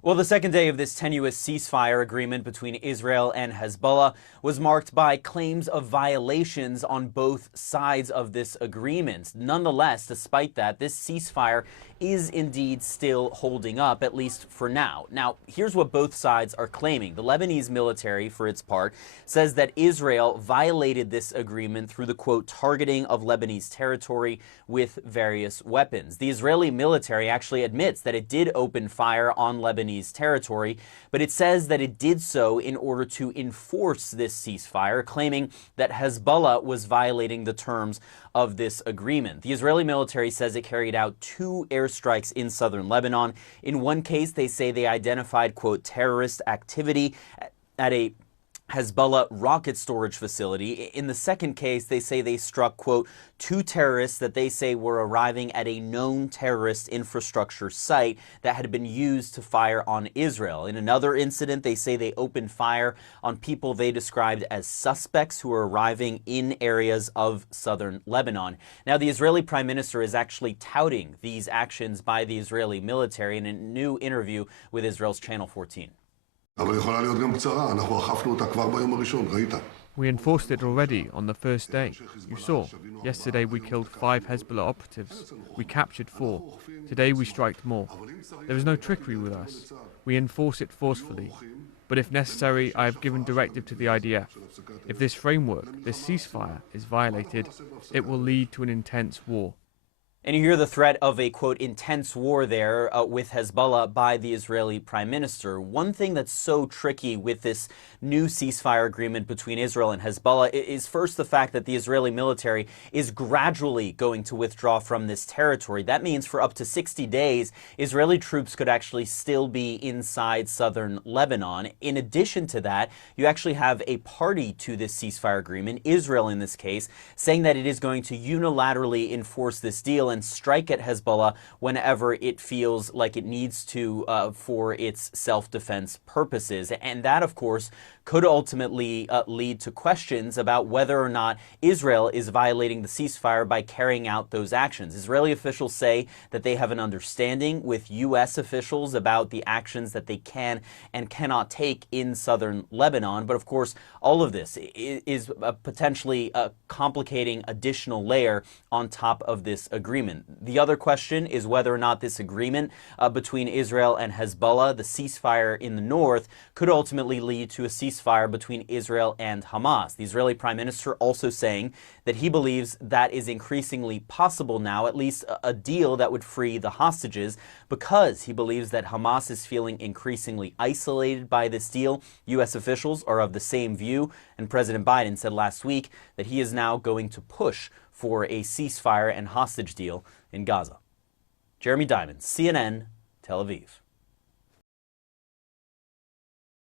Well, the second day of this tenuous ceasefire agreement between Israel and Hezbollah was marked by claims of violations on both sides of this agreement. Nonetheless, despite that, this ceasefire is indeed still holding up, at least for now. Now, here's what both sides are claiming. The Lebanese military, for its part, says that Israel violated this agreement through the, quote, targeting of Lebanese territory with various weapons. The Israeli military actually admits that it did open fire on Lebanese territory, but it says that it did so in order to enforce this ceasefire, claiming that Hezbollah was violating the terms of this agreement. The Israeli military says it carried out 2 airstrikes in southern Lebanon. In one case, they say they identified, quote, terrorist activity at a Hezbollah rocket storage facility. In the second case, they say they struck, quote, 2 terrorists that they say were arriving at a known terrorist infrastructure site that had been used to fire on Israel. In another incident, they say they opened fire on people they described as suspects who were arriving in areas of southern Lebanon. Now, the Israeli prime minister is actually touting these actions by the Israeli military in a new interview with Israel's Channel 14. We enforced it already on the first day. You saw. Yesterday we killed 5 Hezbollah operatives. We captured 4. Today we striked more. There is no trickery with us. We enforce it forcefully. But if necessary, I have given directive to the IDF. If this framework, this ceasefire, is violated, it will lead to an intense war. And you hear the threat of a, quote, intense war there with Hezbollah by the Israeli prime minister. One thing that's so tricky with this new ceasefire agreement between Israel and Hezbollah is first the fact that the Israeli military is gradually going to withdraw from this territory. That means for up to 60 days, Israeli troops could actually still be inside southern Lebanon. In addition to that, you actually have a party to this ceasefire agreement, Israel in this case, saying that it is going to unilaterally enforce this deal and strike at Hezbollah whenever it feels like it needs to for its self-defense purposes. And that, of course, could ultimately lead to questions about whether or not Israel is violating the ceasefire by carrying out those actions. Israeli officials say that they have an understanding with U.S. officials about the actions that they can and cannot take in southern Lebanon. But of course, all of this is potentially a complicating additional layer on top of this agreement. The other question is whether or not this agreement between Israel and Hezbollah, the ceasefire in the north, could ultimately lead to a ceasefire between Israel and Hamas. The Israeli prime minister also saying that he believes that is increasingly possible now, at least a deal that would free the hostages, because he believes that Hamas is feeling increasingly isolated by this deal. U.S. officials are of the same view, and President Biden said last week that he is now going to push for a ceasefire and hostage deal in Gaza. Jeremy Diamond, CNN, Tel Aviv.